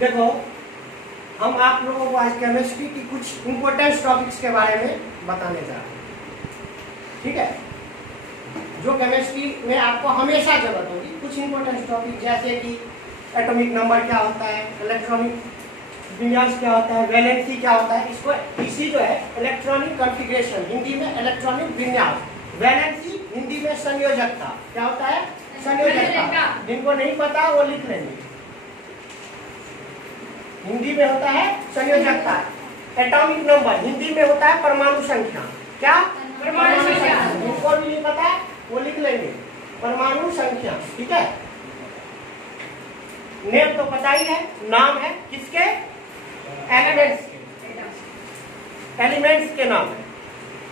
देखो, हम आप लोगों को आज केमिस्ट्री की कुछ इंपॉर्टेंट टॉपिक्स के बारे में बताने जा रहे हैं, ठीक है। जो केमिस्ट्री में आपको हमेशा जरूरत होगी, कुछ इंपॉर्टेंट टॉपिक जैसे कि एटॉमिक नंबर क्या होता है, इलेक्ट्रॉनिक विन्यास क्या होता है, वैलेंसी क्या होता है, इसको इसी जो है इलेक्ट्रॉनिक कॉन्फ़िगरेशन, हिंदी में इलेक्ट्रॉनिक विन्यास, वैलेंसी हिंदी में संयोजकता, क्या होता है, संयोजकता। जिनको नहीं पता वो लिख लेंगे, हिंदी में होता है संयोजकता। एटॉमिक नंबर हिंदी में होता है परमाणु संख्या, क्या, परमाणु संख्या। जिनको भी नहीं पता है वो लिख लेंगे, परमाणु संख्या, ठीक है। नेम तो पता ही है, नाम है किसके, एलिमेंट्स के, एलिमेंट्स के नाम है।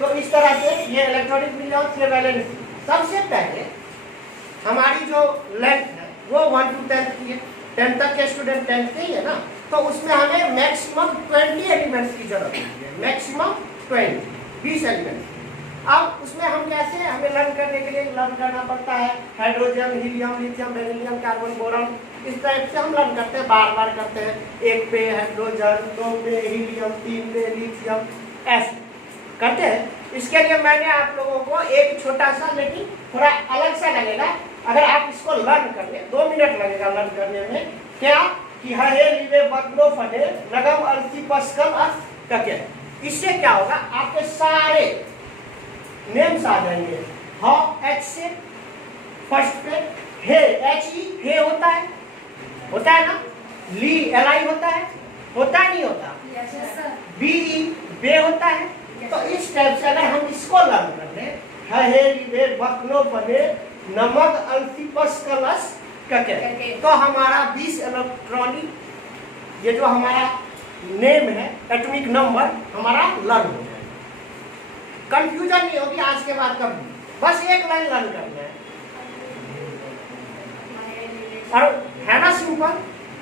तो इस तरह से ये इलेक्ट्रॉनिक विन्यास, ये वैलेंसी। सबसे पहले हमारी जो लेंथ है वो 1 to 10 की है, 10 तक के स्टूडेंट 10 के ही है ना, तो उसमें हमें मैक्सिमम 20 एलिमेंट्स की जरूरत होती है, मैक्सिमम 20 एलिमेंट्स। अब उसमें हम कैसे, हमें लर्न करने के लिए लर्न करना पड़ता है hydrogen, helium, lithium, beryllium, carbon, boron, इस टाइप से हम लर्न करते हैं, बार बार करते हैं। 1 पे हाइड्रोजन, 2 पे हीलियम, 3 पे लिथियम, ऐसे करते हैं। इसके लिए मैंने आप लोगों को एक छोटा सा लेकिन थोड़ा अलग सा लगेगा, अगर आप इसको लर्न कर ले, 2 मिनट लगेगा लर्न करने में, क्या कि हरे लिवे बदलो फटे नगम अलसी पस्कल अस कके। इससे क्या होगा, आपके सारे नेम्स आ जाएंगे। हाउ एच से फर्स्ट पे, हे एच ई हे होता है ना, ली एल आई होता है नहीं होता, बी ई बे होता है। तो इस टाइप से अगर हम इसको लर्न कर ले, हे लिवे बदलो फटे नमक अलसी पस्कल अस कके, तो हमारा 20 इलेक्ट्रॉनिक, ये जो हमारा नेम है, एटॉमिक नंबर हमारा लर्न हो जाएगा। कंफ्यूजन नहीं होगी आज के बाद कभी, बस एक लाइन लर्न करना है और है ना सिंपल,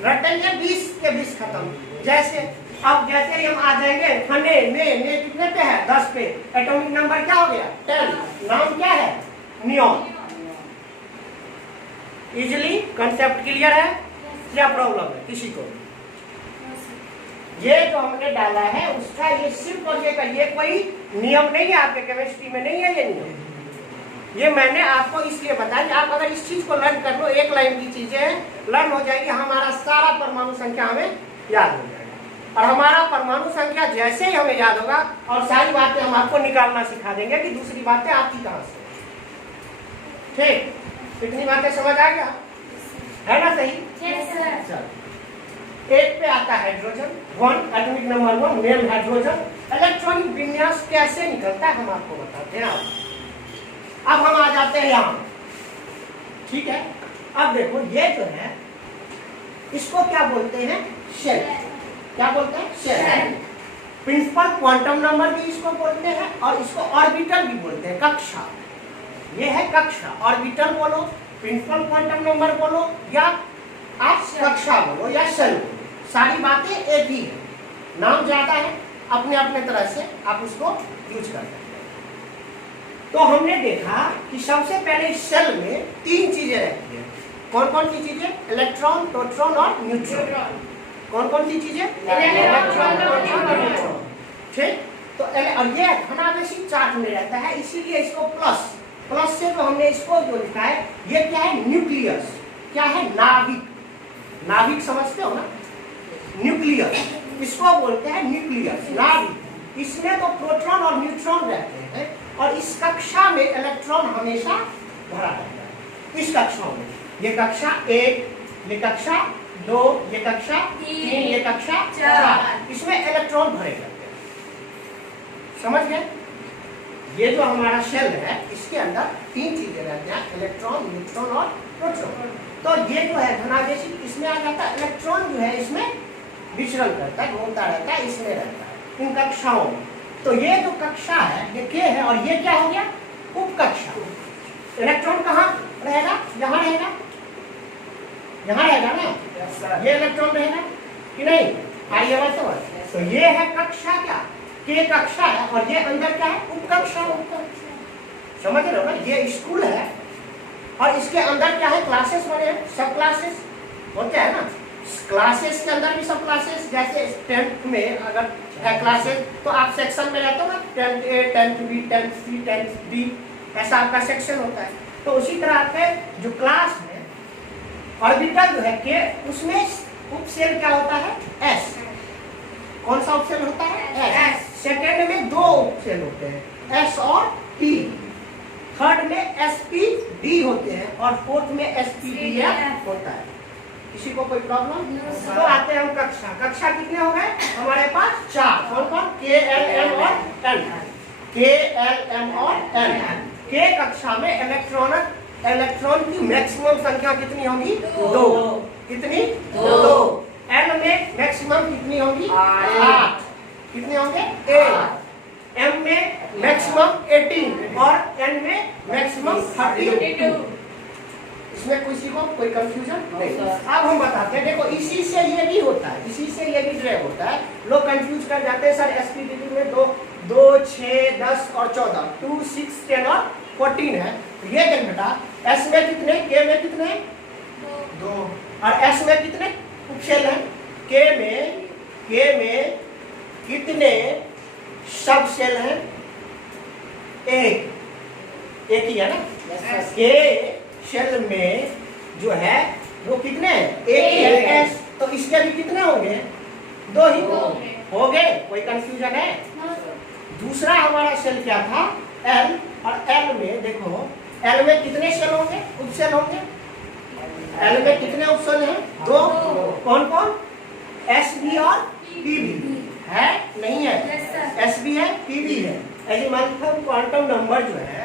रटेंगे 20 के 20 खत्म। जैसे अब जैसे ही हम आ जाएंगे फने में कितने पे है, 10 पे, एटॉमिक नंबर क्या हो गया, 10, नाम क्या है, नियॉन। इजिली कंसेप्ट क्लियर है, क्या प्रॉब्लम है किसी को? ये जो हमने डाला है उसका ये सिर्फ और ये कोई नियम नहीं है, आपके केमिस्ट्री में नहीं है ये नियम। ये मैंने आपको इसलिए बताया कि आप अगर इस चीज को लर्न कर लो, एक लाइन की चीजें लर्न हो जाएगी, हमारा सारा परमाणु संख्या हमें याद हो जाएगा। और हमारा परमाणु संख्या जैसे ही हमें याद होगा, और सारी बातें हम आपको निकालना सिखा देंगे कि दूसरी बातें आती कहां से। ठीक, कितनी बातें समझ आ गया, है ना, सही? Yes sir. चल, एक पे आता है hydrogen, 1 atomic number 1 name hydrogen. Electronic विन्यास कैसे निकलता है हम आपको बताते हैं। अब हम आ जाते हैं यहाँ, ठीक है। अब देखो ये जो है इसको क्या बोलते हैं, शेल। क्या बोलते हैं, शेल। प्रिंसिपल क्वांटम नंबर भी इसको बोलते हैं, और इसको ऑर्बिटल भी बोलते हैं, कक्षा। ये है कक्षा, ऑर्बिटल बोलो, प्रिंसिपल क्वांटम नंबर बोलो, या आप कक्षा बोलो, या शेल बोलो, सारी बातें एक ही है, नाम ज्यादा है, अपने अपने तरह से आप उसको यूज कर सकते हैं। तो हमने देखा कि सबसे पहले इस शेल में 3 चीजें रहती हैं। कौन कौन सी चीजें, इलेक्ट्रॉन, प्रोटॉन और न्यूट्रॉन। कौन कौन सी चीजें, इलेक्ट्रॉन, प्रोटॉन और न्यूट्रॉन, ठीक। तो और ये धनावेशी चार्ज में रहता है, इसीलिए इसको प्लस से तो हमने इसको जो लिखा है, ये क्या है, न्यूक्लियस। क्या है, नाभिक। नाभिक समझते हो ना, न्यूक्लियस इसको बोलते हैं, न्यूक्लियस, नाभिक। इसमें तो प्रोटॉन और न्यूट्रॉन रहते हैं, और इस कक्षा में इलेक्ट्रॉन हमेशा भरा रहता है। इस कक्षा में, ये कक्षा 1, ये कक्षा 2, ये कक्षा 3, ये कक्षा 4, इसमें इलेक्ट्रॉन भरे रहते हैं। समझ गए? ये जो हमारा शेल है इसके अंदर 3 चीजें रहती हैं, इलेक्ट्रॉन, न्यूट्रॉन और प्रोटॉन। तो ये जो है धनावेशी इसमें आ जाता है, इलेक्ट्रॉन जो है इसमें विचरण करता है, घूमता रहता है, इसमें रहता है इन कक्षाओं में। तो ये जो कक्षा है ये के है, और ये क्या हो गया, उपकक्षा। इलेक्ट्रॉन कहाँ रहेगा, यहाँ रहेगा, यहाँ रहेगा ना, ये इलेक्ट्रॉन रहेगा कि नहीं, आइए बात समझ। तो ये है कक्षा, क्या के कक्षा है, और ये अंदर क्या है, उपकक्षा। समझ रहे हो ना, ये स्कूल है और इसके अंदर क्या है, क्लासेस बने हैं, सब क्लासेस होते हैं ना। क्लासेस के अंदर भी सब क्लासेस, जैसे 10th में अगर है क्लासेस तो आप सेक्शन में रहते हो ना, 10th A, 10th B, 10th C, 10th D, ऐसा आपका सेक्शन होता है। तो उसी तरह आपके जो क्लास है ऑर्बिटल जो है के, उसमें उपसेल क्या होता है? S। कौन सा उपसेल होता है? S। सेकेंड में दो उपसेल होते हैं, S और T। थर्ड में SP-D होते हैं और फोर्थ में SP-DF होता है। किसी को कोई प्रॉब्लम? तो आते हैं हम कक्षा। कक्षा कितने हो गए हमारे पास? 4। कौन कौन? K, L, M और N। K, L, M और N। K कक्षा में इलेक्ट्रॉन की मैक्सिमम संख्या कितनी होगी? 2। कितनी? 2। N में मैक्सिमम कितनी होगी? 8। कितने होंगे? 8। M में मैक्सिमम 18 और N में मैक्सिमम 32। इसमें किसी को कोई कंफ्यूजन नहीं? अब हम बताते हैं, देखो इसी से ये भी होता है, इसी से ये भी ड्राइव होता है। लोग कंफ्यूज कर जाते हैं, सर SPD में 2, 6, 10 और 14, 2, 6, 10 और 14 है। ये देख बेटा, S में कितने, K में कितने? 2। और S में कितने उपसेल हैं? K में कितने सब सेल हैं? एक ही है ना? K सेल में जो है वो कितने हैं? एक ही है। S तो इसके भी कितने होंगे? 2 ही हो गए। कोई कंफ्यूजन है? दूसरा हमारा सेल क्या था? L। और L में देखो, L में कितने सेल होंगे? उपसेल होंगे। L में कितने उपसेल हैं? 2। कौन कौन? SB और PB है? नहीं है? SB है, PB है। एजिमुथल क्वांटम नंबर जो है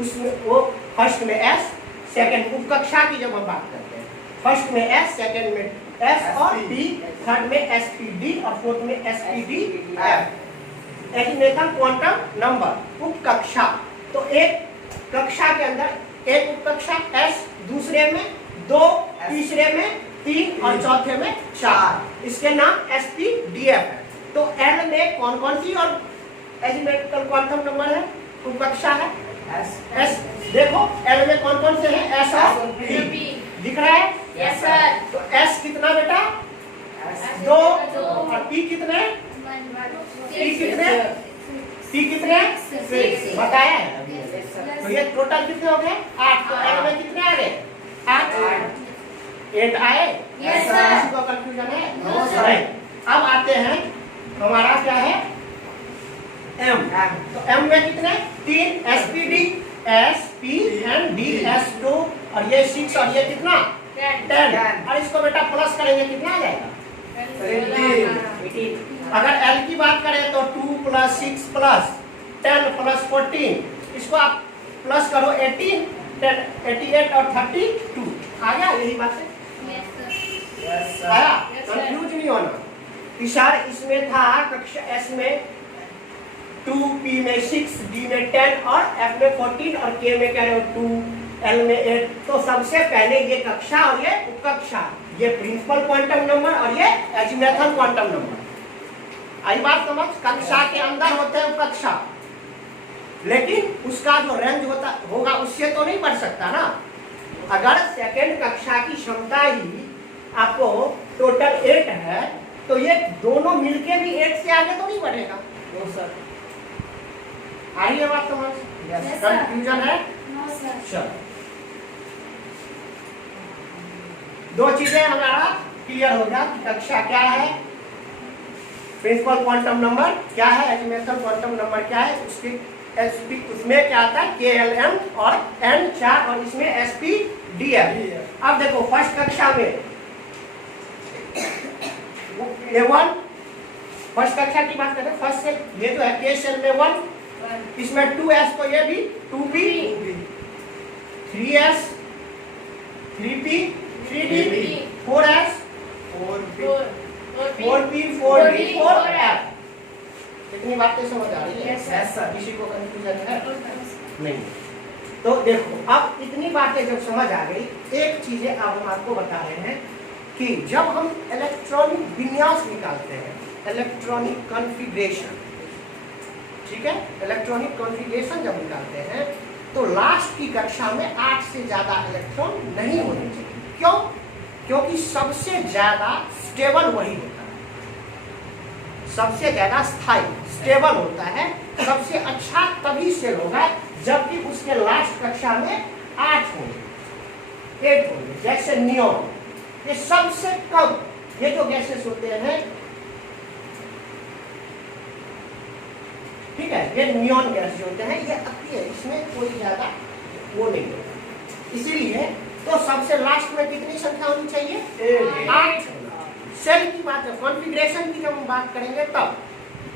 उसमें वो फर्स्ट में S, सेकंड उपकक्षा की जब हम बात करते हैं, फर्स्ट में S, सेकंड में S और P, थर्ड में SPD और फोर्थ में SPD-F। एजिमुथल क्वांटम नंबर उपकक्षा। तो एक कक्षा के अंदर एक उपकक्षा S, दूसरे में 2, तीसरे में 3 और चौथे में 4। इसके नाम SPD-F है। तो L में कौन कौन सी और एजिमुथल क्वांटम नंबर है? उपकक्षा है S। देखो L में कौन कौन से हैं? S और P। दिख रहा है? Yes sir. तो S कितना बेटा? 2 और P कितने? P कितने? P कितने? 6 बताया है। तो ये टोटल कितने हो गए? 8। तो L में कितने आ गए? 8 आए? Yes sir. किसी को कंफ्यूजन है? No sir. अब आते हैं, हमारा क्या है? M। तो M में कितने? 3 SPD, S, P and D, S2 और ये 6 और ये कितना? 10। और इसको बेटा प्लस करेंगे कितना आ जाएगा? 18। अगर L की बात करें तो 2 + 6 + 10 + 14, इसको आप प्लस करो 18, 10, 88 और 32 आ गया। यही बात है, आया? कंफ्यूज नहीं होना। इशार इसमें था कक्षा S में 2, P में 6, D में 10 और F में 14 और K में कह रहे हो 2, L में 8। तो सबसे पहले ये कक्षा और ये उपकक्षा, ये प्रिंसिपल क्वांटम नंबर और ये एजिमुथल क्वांटम नंबर। आई बात समझ? कक्षा के अंदर होते हैं उपकक्षा, लेकिन उसका जो रेंज होगा उससे तो नहीं बढ़ सकता ना। अगर सेकेंड कक्षा की क्षमता ही आपको टोटल 8 है तो ये दोनों मिलके भी 8 से आगे तो नहीं बढ़ेगा। आई ये बात समझ? कंफ्यूजन है? चलो, 2 चीजें हमारा क्लियर हो गया कि कक्षा क्या है, प्रिंसिपल क्वांटम नंबर क्या है, एजिमुथल क्वांटम नंबर क्या है, उसमें क्या आता है? KLM और N 4 और इसमें SPD-F। अब देखो फर्स्ट कक्षा में A1, फर्स्ट कक्षा की बात करें, फर्स्ट सेल ये जो है K सेल में 1, इसमें 2S तो ये भी 2B, 3S, 3P, 3D, 4S, 4P, 4D, 4F। इतनी बातें समझ आ रही है? Yes sir. किसी को कंफ्यूजन है? नहीं। तो देखो अब इतनी बातें जब समझ आ गई, एक चीजें अब हम आपको बता रहे हैं कि जब हम इलेक्ट्रॉनिक विन्यास निकालते हैं, इलेक्ट्रॉनिक कॉन्फ़िगरेशन, ठीक है, इलेक्ट्रॉनिक कॉन्फ़िगरेशन जब निकालते हैं तो लास्ट की कक्षा में 8 से ज्यादा इलेक्ट्रॉन नहीं होने चाहिए। क्यों? क्योंकि सबसे ज्यादा स्टेबल वही होता है, सबसे ज्यादा स्थायी स्टेबल होता है, सबसे अच्छा तभी सेल होगा जबकि उसके लास्ट कक्षा में 8 होंगे, 8 होंगे। जैसे नियोन, ये सबसे कम, ये जो गैसेस होते हैं, ठीक है, ये नियोन गैस जो होते हैं ये अति है, इसमें कोई ज्यादा वो नहीं होगा। इसीलिए तो सबसे लास्ट में कितनी संख्या होनी चाहिए? 8। सेल की बात है, कॉन्फ़िगरेशन की जब हम बात करेंगे तब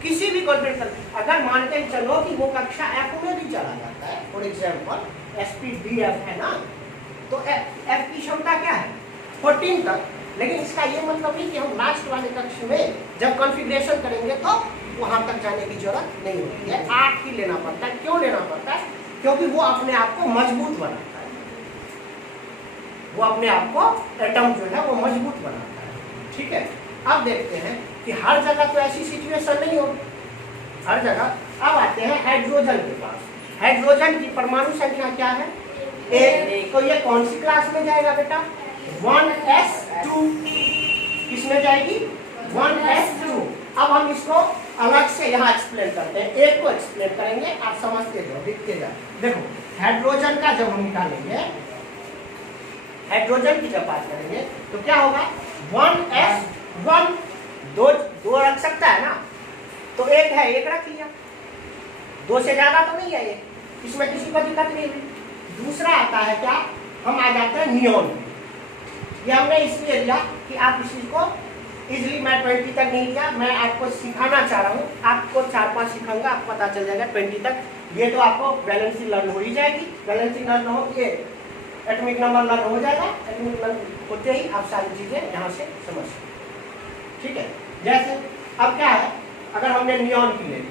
किसी भी कॉन्फ़िगरेशन, अगर मान के चलो कि वो कक्षा F में भी चला जाता है, फॉर एग्जाम्पल SPDF है ना, तो F की क्षमता क्या है? 14 तक, लेकिन इसका ये मतलब नहीं कि हम लास्ट वाले कक्ष में जब कॉन्फ़िगरेशन करेंगे तो वहां तक जाने की जरूरत नहीं होती है, 8 ही लेना पड़ता है। क्यों लेना पड़ता है? क्योंकि वो अपने आप को मजबूत बनाता है, वो अपने आप को एटम जो है वो मजबूत बनाता है। ठीक है, अब देखते हैं कि हर जगह तो ऐसी सिचुएशन नहीं होगी, हर जगह। अब आते हैं हाइड्रोजन के पास। हाइड्रोजन की परमाणु संख्या क्या है? 1। तो ये कौन सी क्लास में जाएगा बेटा? 1s2। किसमें जाएगी? 1s2। अब हम इसको अलग से यहाँ एक्सप्लेन करते हैं, एक को एक्सप्लेन करेंगे, आप समझते जाओ, लिखते जाओ। देखो हाइड्रोजन का जब हम निकालेंगे, हाइड्रोजन की जब बात करेंगे तो क्या होगा? 1s1, दो रख सकता है ना, तो एक है, एक रख लिया, 2 से ज्यादा तो नहीं है ये, इसमें किसी को दिक्कत नहीं है। दूसरा आता है क्या? हम आ जाते हैं नियोन। ये हमने इसलिए लिया कि आप इस चीज को इजिली, मैं 20 तक नहीं किया, मैं आपको सिखाना चाह रहा हूँ, आपको 4-5 सिखाऊंगा, आपको पता चल जाएगा 20 तक। ये तो आपको बैलेंसिंग लर्न हो ही जाएगी, बैलेंसिंग लर्न हो, ये एटॉमिक नंबर लर्न हो जाएगा, एटॉमिक लर्न होते ही आप सारी चीजें यहाँ से समझ सकते। ठीक है, जैसे अब क्या है, अगर हमने नियोन की ले ली,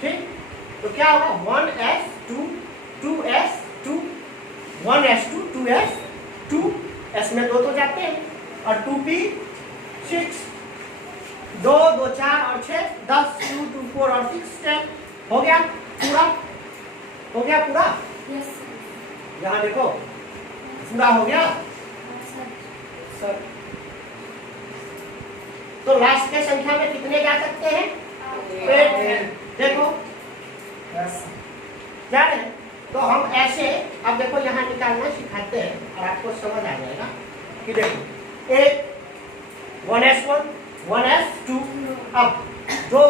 ठीक, तो क्या होगा? 1s2, 2s2, 1s2, 2s2, s में 2 तो जाते हैं, और 2p6, 2, 2, 4 और 6, 10, 2, 2, 4 और 6, 10। हो गया पूरा? हो गया पूरा? यस यहाँ देखो, पूरा हो गया सर। तो लास्ट के संख्या में कितने जा सकते हैं? 8। देखो जा रहे हैं, तो हम ऐसे, अब देखो यहाँ निकालना सिखाते हैं और आपको समझ आ जाएगा कि देखो 1s1, 1s2, अब 2,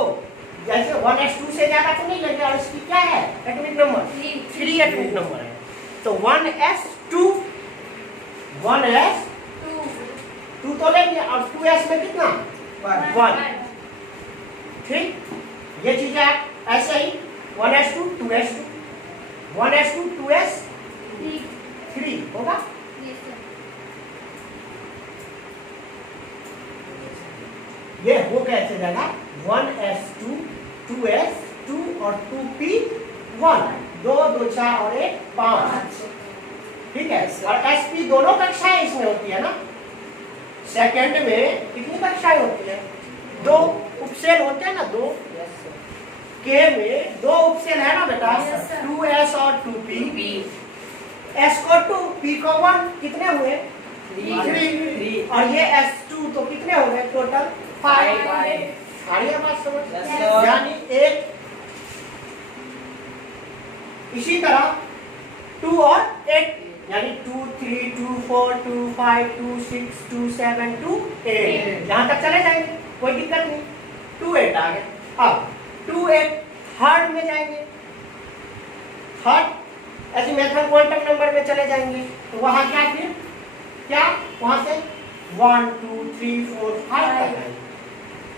जैसे 1s2 से ज्यादा तो नहीं लगेगा, और इसकी क्या है? एटॉमिक नंबर 3 एटॉमिक नंबर है, तो 1s2, 1s2 तो लेंगे, और 2s में कितना? 1। ठीक, ये चीजें आप ऐसे ही 1s2, 2s2, 1s2, 2s3 होगा। ये हो कैसे जाएगा? 1s2, 2s2 और 2p1, 2, 2, 4 और 1, 5। ठीक है, और sp दोनों कक्षाएं इसमें होती है ना, सेकंड में कितनी कक्षाएं होती है? 2 उपसेल होते हैं ना, 2। k में 2 उपसेल है ना बेटा, 2s और 2p। s को 2, p को 1, कितने हुए? 3। और ये s2 तो कितने हो गए टोटल? 5। आ रही है बात समझ? यानी एक, इसी तरह 2 और 8, यानी 2, 3, 2, 4, 2, 5, 2, 6, 2, 7, 2, 8, यहाँ तक चले जाएंगे, कोई दिक्कत नहीं। 2, 8 आ गए। अब 2, 8 थर्ड में जाएंगे, थर्ड ऐसे मेथड क्वांटम नंबर में चले जाएंगे, तो वहां क्या फिर क्या? वहां से 1, 2, 3, 4, 5 तक जाएंगे,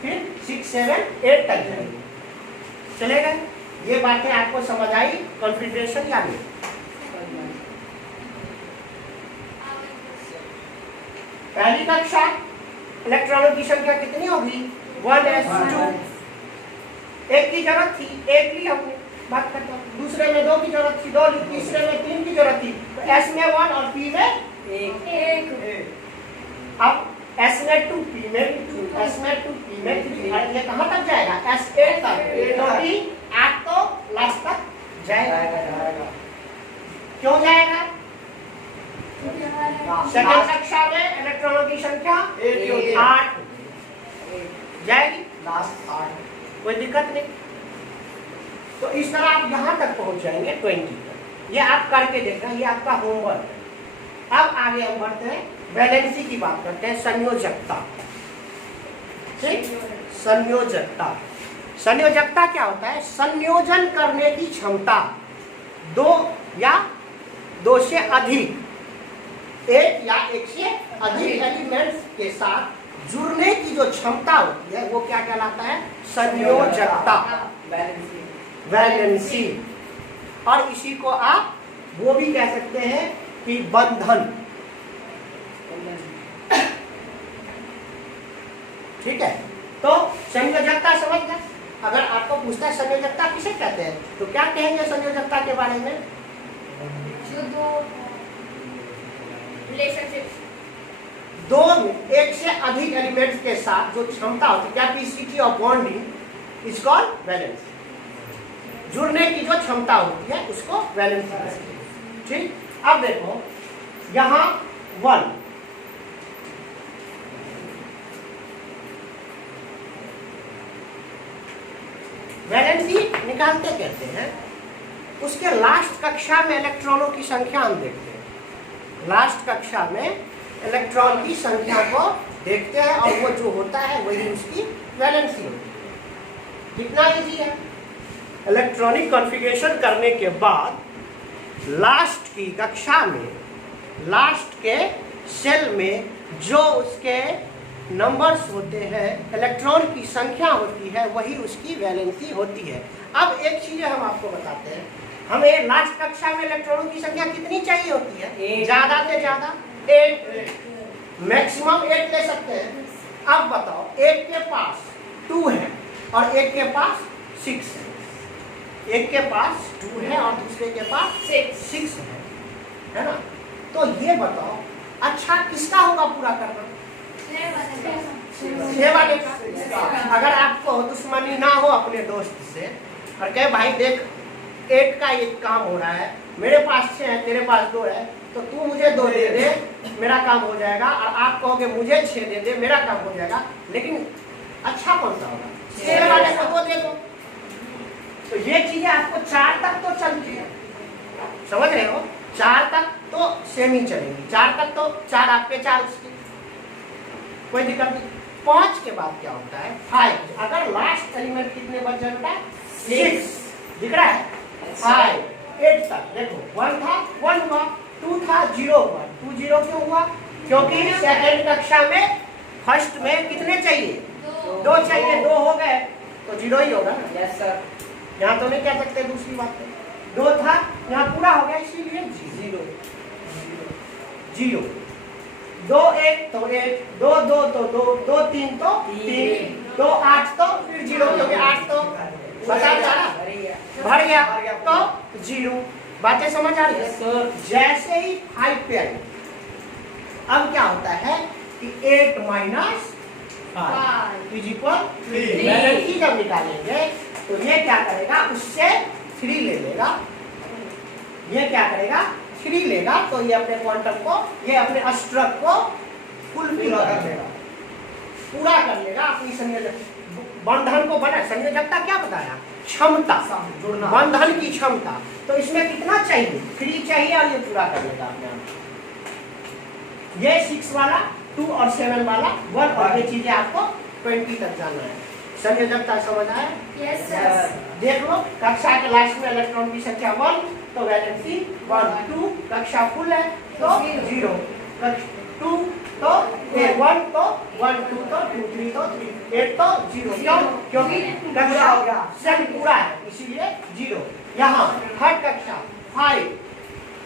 फिर 6, 7, 8 तक जाएंगे। चलेगा? ये बातें आपको समझ आई? कॉन्फ़िगरेशन याद है? पहली कक्षा इलेक्ट्रॉनों की संख्या कितनी होगी? 1s2। एक की जरूरत थी, एक ली हमने, बात करते हैं। दूसरे में 2 की जरूरत थी, 2 ली। तीसरे में 3 की जरूरत थी, तो s में 1 और p में 1। अब s में 2, p में 2, s में 2, p में 3, ये कहाँ तक जाएगा? s8 तक, क्योंकि 8 तो लास्ट तक जाएगा। क्यों जाएगा? सेकंड कक्षा में इलेक्ट्रॉनों की संख्या 8 जाएगी, कोई दिक्कत नहीं। तो इस तरह आप यहाँ तक पहुँच जाएंगे 20 तक। ये आप करके देखना, ये आपका होमवर्क है। अब आगे हम बढ़ते हैं, वैलेंसी की बात करते हैं, संयोजकता। ठीक, संयोजकता। संयोजकता क्या होता है? संयोजन करने की क्षमता, दो या दो से अधिक, एक या एक से अधिक एलिमेंट्स के साथ जुड़ने की जो क्षमता होती है वो क्या कहलाता है? संयोजकता, वैलेंसी। और इसी को आप वो भी कह सकते हैं कि बंधन। ठीक है, तो संयोजकता समझ गए। अगर आपको पूछता है संयोजकता किसे कहते हैं, तो क्या कहेंगे संयोजकता के बारे में? जो दो रिलेशनशिप, दो एक से अधिक एलिमेंट्स के साथ जो क्षमता होती है, capacity of bonding is called valency. जुड़ने की जो क्षमता होती है उसको वैलेंसी कहते हैं। ठीक, अब देखो यहाँ 1, वैलेंसी निकालते कहते हैं, उसके लास्ट कक्षा में इलेक्ट्रॉनों की संख्या हम देखते हैं। लास्ट कक्षा में इलेक्ट्रॉन की संख्या को देखते हैं और वो जो होता है वही उसकी वैलेंसी होती है। कितना इजी है। इलेक्ट्रॉनिक कॉन्फ़िगरेशन करने के बाद लास्ट की कक्षा में, लास्ट के सेल में जो उसके नंबर्स होते हैं, इलेक्ट्रॉन की संख्या होती है, वही उसकी वैलेंसी होती है। अब एक चीज़ हम आपको बताते हैं, हमें लास्ट कक्षा में इलेक्ट्रॉनों की संख्या कितनी चाहिए होती है? ज़्यादा से ज़्यादा 8, मैक्सिमम 8 ले सकते हैं। अब बताओ, एक के पास 2 है और एक के पास 6 है। एक के पास 2 है और दूसरे के पास 6 है ना? तो ये बताओ, अच्छा किसका होगा पूरा करना? वाले का। अगर आपको दुश्मनी ना हो अपने दोस्त से और कहे भाई देख 8 का एक काम हो रहा है, मेरे पास 6 है, तेरे पास 2 है, तो तू मुझे 2 दे दे, मेरा काम हो जाएगा। और आप कहोगे मुझे 6 दे दे, मेरा काम हो जाएगा। लेकिन अच्छा कौन सा होगा? 6 वाले को 2 दे दो। तो ये चीजें आपको 4 तक तो चलती है, समझ रहे हो? 4 तक तो सेम ही चलेंगी। 4 तक तो 4 आपके 4 उसके, कोई दिक्कत नहीं। 5 के बाद क्या होता है? 5। अगर लास्ट एलिमेंट कितने बच जाता है? 6। दिख रहा है? 5 8 तक देखो, 1 था 1 हुआ, 2 था 0 हुआ। 2 0 क्यों हुआ? क्योंकि सेकंड कक्षा में फर्स्ट में कितने चाहिए? 2 चाहिए, 2 हो गए तो 0 ही होगा ना। Yes sir. यहाँ तो नहीं कह सकते दूसरी बात है। 2 था, यहाँ पूरा हो गया, इसीलिए 0 0। 2 1 तो 1, 2 2 तो 2, 2 3 तो 3, 2 8 तो फिर 0, क्योंकि 8 तो भर गया तो 0। बातें समझ आ रही है? जैसे ही 5 पे आई, अब क्या होता है कि 8 माइनस 5 इज इक्वल 3। वैलेंसी जब निकालेंगे तो ये क्या करेगा? उससे 3 ले लेगा। ये क्या करेगा? 3 लेगा, तो ये अपने क्वांटम को, ये अपने अस्ट्रक को फुलफिल कर लेगा, पूरा कर लेगा अपनी संयोजक बंधन को। बना संयोजकता क्या बताया? क्षमता, बंधन की क्षमता। तो इसमें कितना चाहिए? 3 चाहिए और ये पूरा कर लेगा अपने आप। ये 6 वाला, 2 और 7 वाला 1, और ये चीजें आपको 20 तक जाना है। संयोजकता समझ आया? Yes sir. देख लो, कक्षा के लास्ट में इलेक्ट्रॉन की संख्या 1 तो वैलेंसी 1, 2 कक्षा फुल है तो 0, 2 तो 1 तो 1, 2 तो 2, 3 तो 3, 8 तो 0। क्यों? क्योंकि कक्षा हो गया, सेल पूरा है, इसीलिए 0। यहाँ थर्ड कक्षा 5,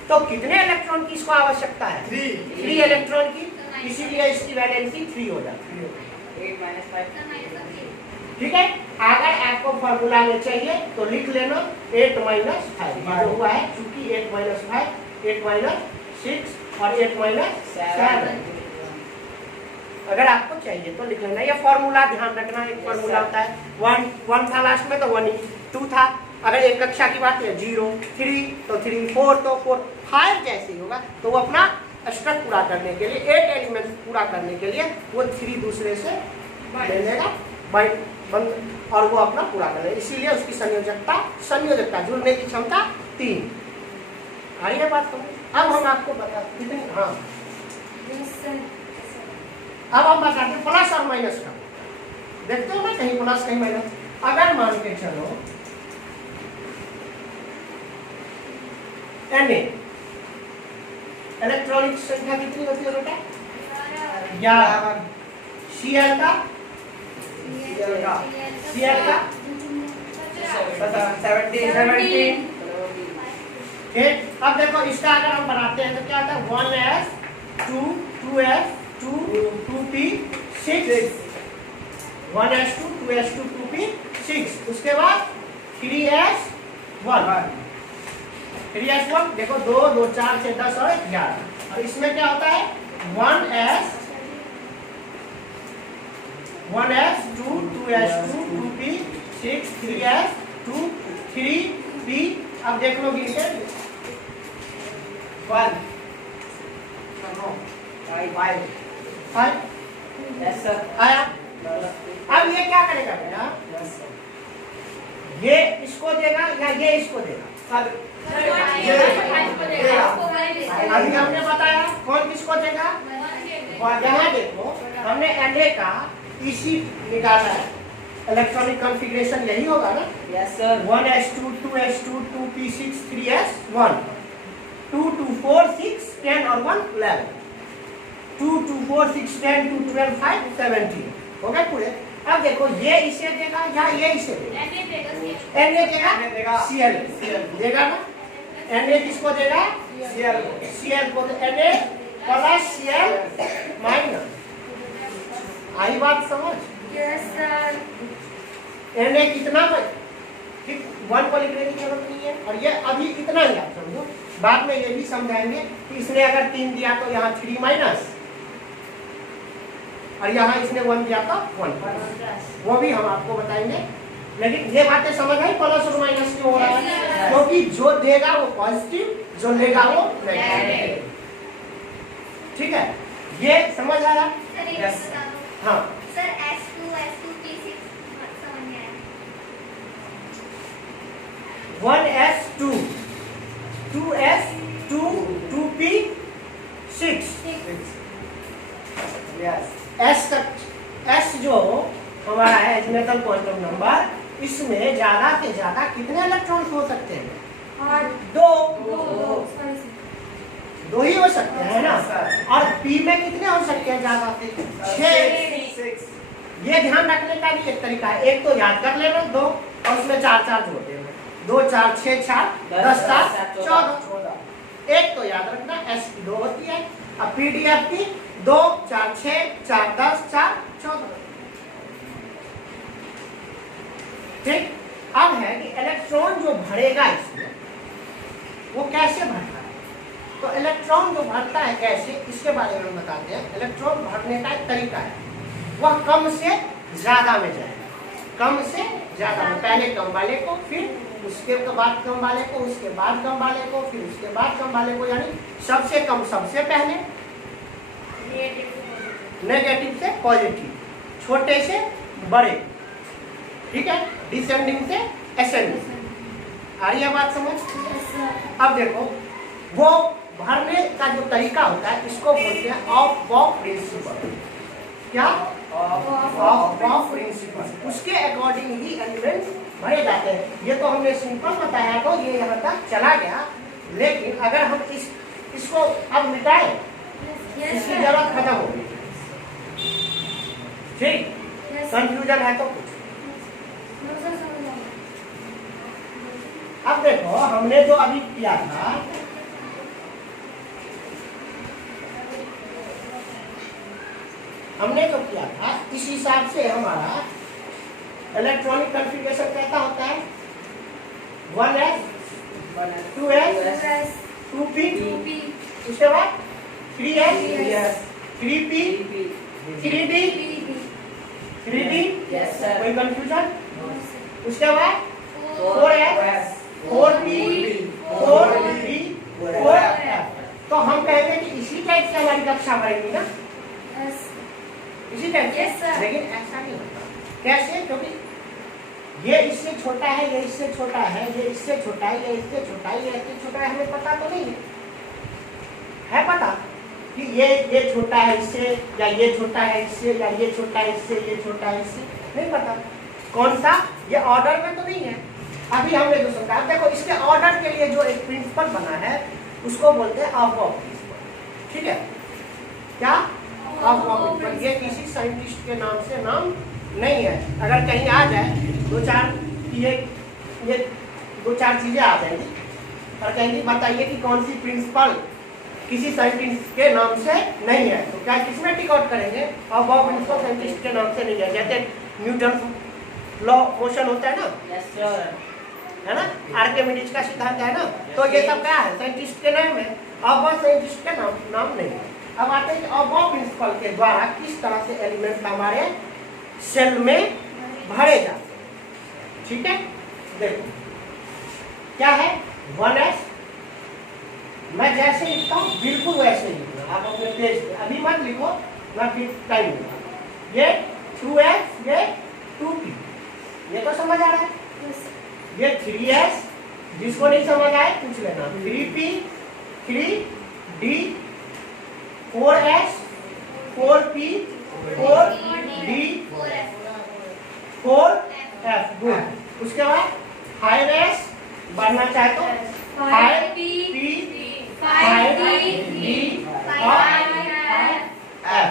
तो कितने इलेक्ट्रॉन की इसको आवश्यकता है? 3 इलेक्ट्रॉन की, इसीलिए इसकी वैलेंसी 3 हो जाती है। 8 - 5। ठीक है, अगर आपको फॉर्मूला में चाहिए तो लिख लेना 8 - 5 जो हुआ है, चूंकि 8 - 5, 8 - 6 और 8 - 7। अगर आपको चाहिए तो लिख लेना। ये फॉर्मूला ध्यान रखना, एक फॉर्मूला होता है 1 था लास्ट में तो 1 ही, 2 था, अगर एक कक्षा की बात है 0, 3 तो 3, 4 तो 4, 5 जैसे ही होगा तो वो अपना स्ट्रक्ट पूरा करने के लिए, 8 एलिमेंट पूरा करने के लिए वो 3 दूसरे से ले लेगा बाइट बंद और वो अपना पूरा कर लेगा। इसीलिए उसकी संयोजकता जुड़ने की क्षमता 3। आइए बात करो। अब हम आपको बता कितनी, हाँ अब हम बताते हैं प्लस और माइनस का। देखते हो ना कहीं प्लस कहीं माइनस। अगर मान के चलो Na इलेक्ट्रॉनिक संख्या कितनी होती है बेटा? 11। Cl का 17। ठीक, अब देखो इसका अगर हम बनाते हैं तो क्या होता है 1s 2 2s 2 2p 6 1s2 2s2 2p 6 उसके बाद 3s 1 3s1 देखो 2 2 4 6 10 और 11 और इसमें क्या होता है 1s 2 2s2 2p 6 3s 2 3p। अब देख लो गिन के 1 5 आया। अब ये क्या करेगा बेटा, ये इसको देगा या ये इसको देगा? अभी हमने बताया कौन किसको देगा। यहाँ देखो हमने Na का इसी निकाला है, इलेक्ट्रॉनिक कॉन्फ़िगरेशन यही होगा ना। Yes sir. 1s2 2s2 2p6 3s1 2 2 4 6 10 और 1 11 2 2 4 6 10 2 12 5 17 हो गए पूरे। अब देखो ये इसे देगा या ये इसे देगा? Na देगा Cl देगा ना। Na किसको देगा? Cl को। Na प्लस Cl माइनस। आई बात समझ? Yes sir. Na कितना ठीक 1 को लिखने की जरूरत नहीं है और ये अभी इतना ही आप समझो। बाद में ये भी समझाएंगे कि इसने अगर 3 दिया तो यहाँ 3 माइनस और यहाँ इसने 1 दिया तो 1, वो भी हम आपको बताएंगे। लेकिन ये बातें समझ आई प्लस और माइनस क्यों हो रहा है? क्योंकि जो देगा वो पॉजिटिव, जो लेगा वो नेगेटिव। ठीक है, ये समझ आया? हाँ सर S2 P6 समझ में आया। 1s2 2s2 2p6 S जो हमारा है एजिमेथल क्वांटम नंबर, इसमें ज्यादा से ज्यादा कितने इलेक्ट्रॉन्स हो सकते हैं? 2 ही हो सकते हैं ना। और p में कितने हो सकते हैं ज्यादा से? 6। ये ध्यान रखने का भी एक तरीका है। एक तो याद कर लेना 2 और उसमें 4 4 जोड़ देना। 2 4 6 4 10 4 14। एक तो याद रखना s की 2 होती है। अब pdf की 2 4 6 4 10 4 14। ठीक, अब है कि इलेक्ट्रॉन जो भरेगा इसमें वो कैसे भरता है। तो इलेक्ट्रॉन जो भरता है कैसे, इसके बारे में हम बताते हैं। इलेक्ट्रॉन भरने का एक तरीका है, वह कम से ज्यादा में जाएगा। कम से ज्यादा में, पहले कम वाले को, फिर उसके बाद कम वाले को, उसके बाद कम वाले को, फिर उसके बाद कम वाले को, यानी सबसे कम सबसे पहले, नेगेटिव से पॉजिटिव, छोटे से बड़े। ठीक है, डिसेंडिंग से असेंडिंग। आ रही है बात समझ? अब देखो वो भरने का जो तरीका होता है इसको बोलते हैं ऑफ बॉक्स प्रिंसिपल। क्या? ऑफ बॉक्स प्रिंसिपल। उसके अकॉर्डिंग ही एलिमेंट्स भरे जाते हैं। ये तो हमने सिंपल बताया तो ये यहाँ तक चला गया, लेकिन अगर हम इसको अब मिटाएं, इसकी जरूरत खत्म हो गई। ठीक, कंफ्यूजन है तो कुछ। अब देखो हमने जो अभी किया था, हमने जो किया था इस हिसाब से हमारा इलेक्ट्रॉनिक कॉन्फ़िगरेशन कैसा होता है? 1s 2s 2p, उसके बाद 3s 3p 3d 3d। कोई कंफ्यूजन? उसके बाद 4s 4p 4d 4f। तो हम कहेंगे कि इसी टाइप से हमारी कक्षा बढ़ेगी ना, Yes. इसी टाइप से। Yes, sir. लेकिन ऐसा नहीं होता। कैसे? क्योंकि ये इससे छोटा है, ये इससे छोटा है, ये इससे छोटा है, ये इससे छोटा है, ये इससे छोटा है, हमें पता तो नहीं है पता कि ये छोटा है इससे, या ये छोटा है इससे, या ये छोटा है इससे, ये छोटा है इससे, नहीं पता। कौन सा? ये ऑर्डर में तो नहीं है। अभी हमने जो समझा, देखो इसके ऑर्डर के लिए जो एक प्रिंसिपल बना है उसको बोलते हैं अबव प्रिंसिपल। ठीक है, क्या? Aufbau principle. ये किसी साइंटिस्ट के नाम से नाम नहीं है। अगर कहीं आ जाए दो चार चीजें आ जाएंगी और कहेंगे बताइए कि कौन सी प्रिंसिपल किसी साइंटिस्ट के नाम से नहीं है, तो क्या किसमें टिक आउट करेंगे? अबव प्रिंसिपल साइंटिस्ट के नाम से नहीं है। जैसे न्यूटन लॉ मोशन होता है ना, Yes, sir. है ना, आर्किमिडीज का सिद्धांत है ना, तो ये सब क्या है? साइंटिस्ट के नाम है, अबव साइंटिस्ट के नाम नहीं है। अब आते हैं कि अबव प्रिंसिपल के द्वारा किस तरह से एलिमेंट हमारे सेल में भरे जाते हैं। ठीक है, देखो क्या है 1s। मैं जैसे लिखता हूँ बिल्कुल वैसे लिखना, आप अपने पेज पे अभी मत लिखो, मैं फिर टाइम लूंगा। ये 2s, ये 2p, ये तो समझ आ रहा है। ये 3s, जिसको नहीं समझ आए पूछ लेना। 3p, 3d, 4s, 4p, 4d, 4f। Good. उसके बाद 5s, बढ़ना चाहे तो 5p, 5d और 5f।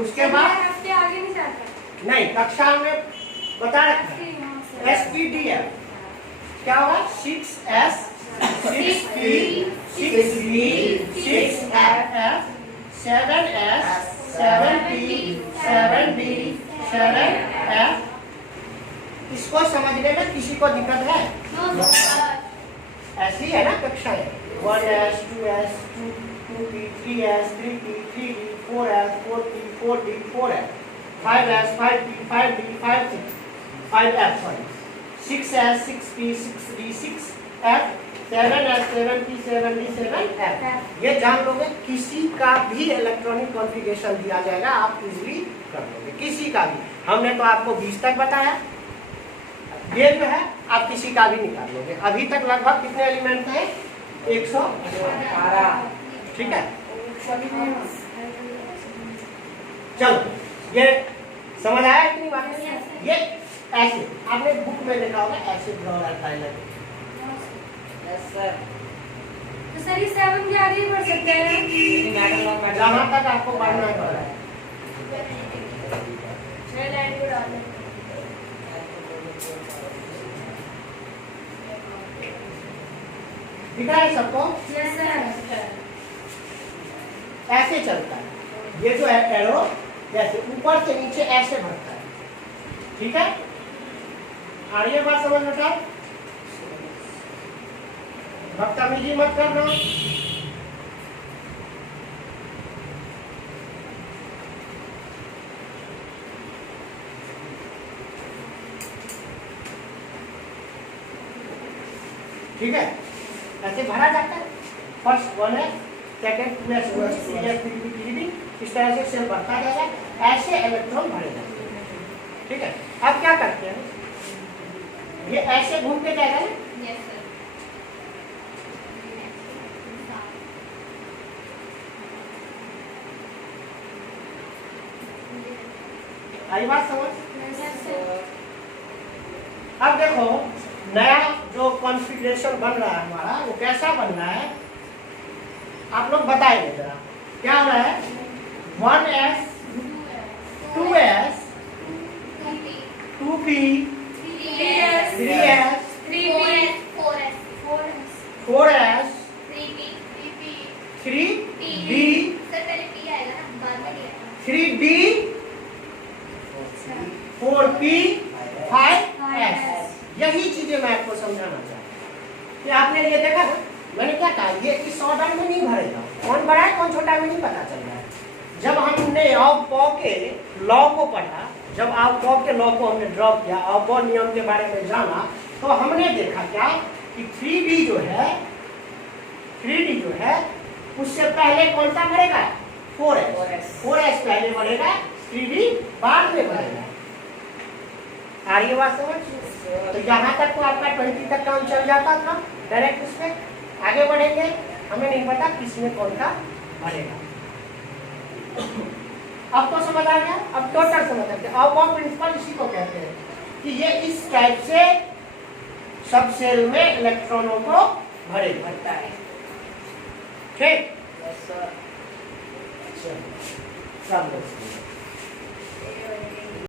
उसके बाद हफ्ते आगे नहीं जाता। नहीं, कक्षा में बता रखा है SPDF क्या होगा? 6s, 6p, 6d, 6f, 7s, 7p, 7d, 7f। इसको समझने में किसी को दिक्कत है? ऐसी है ना कक्षाएं, 1s, 2s, 2p, 3s, 3p, 3d, 4s, 4p, 4d, 4f, 5s, 5p, 5d, 5f, 6s, 6p, 6d, 6f, 7s, 7p, 7d, 7f। ये जान लोगे, किसी का भी इलेक्ट्रॉनिक कॉन्फ़िगरेशन दिया जाएगा आप इजीली कर लोगे, किसी का भी। हमने तो आपको 20 तक बताया, ये जो है आप किसी का भी निकाल लोगे। अभी तक लगभग कितने एलिमेंट हैं? 118। ठीक है, चलो ये समझ आया इतनी बात? ये ऐसे आपने बुक में लिखा होगा, ऐसे ड्रॉ करता है। Yes, sir. तो सर ये 7 के आगे ही बढ़ सकते हैं। जहाँ तक आपको पढ़ना है। दिख रहा है सबको? Yes, sir. ऐसे चलता है ये जो है एरो, जैसे ऊपर से नीचे ऐसे बढ़ता है। ठीक है, आ रही है बात समझ में? क्या बदतमीजी मत करना। ठीक है, ऐसे भरा जाता है। First 1s, second 2s, 3s, 3p, इस तरह से सेल बढ़ता जाएगा, ऐसे इलेक्ट्रॉन भरे जाते हैं। ठीक है, अब क्या करते हैं, ये ऐसे घूम के जाएगा ना, आई बात समझ? अब देखो नया जो कॉन्फ़िगरेशन बन रहा है हमारा, वो कैसा बन रहा है आप लोग बताएंगे जरा। क्या हो रहा है? 1s, 2s, 2p, 3s, 4s, 3d, 3d, 4p, 5s। यही चीजें मैं आपको समझाना चाहता हूँ कि आपने ये देखा ना, मैंने क्या कहा, ये इस ऑर्डर में नहीं भरेगा। कौन बड़ा है कौन छोटा है नहीं पता चल रहा है। जब हमने आव पौ के लॉ को पढ़ा, जब आव पौ के लॉ को हमने ड्रॉ किया, आव पौ नियम के बारे में जाना, तो हमने देखा क्या कि 3d जो है 3D जो है उससे पहले कौन सा बढ़ेगा? 4s 4s 4s पहले बढ़ेगा, 3D बाद में बढ़ेगा। आ रही है बात समझ? तो यहाँ तक तो आपका 20 तक काम चल जाता था डायरेक्ट उसमें। आगे बढ़ेंगे, हमें नहीं पता किसमें कौन सा बढ़ेगा। अब तो समझ आ गया, अब टोटल समझ आ गया। अब प्रिंसिपल इसी को कहते हैं कि ये इस टाइप से सब सेल में इलेक्ट्रॉनों को भरेगा। बढ़ता है। ठीक, यस सर। सब लोग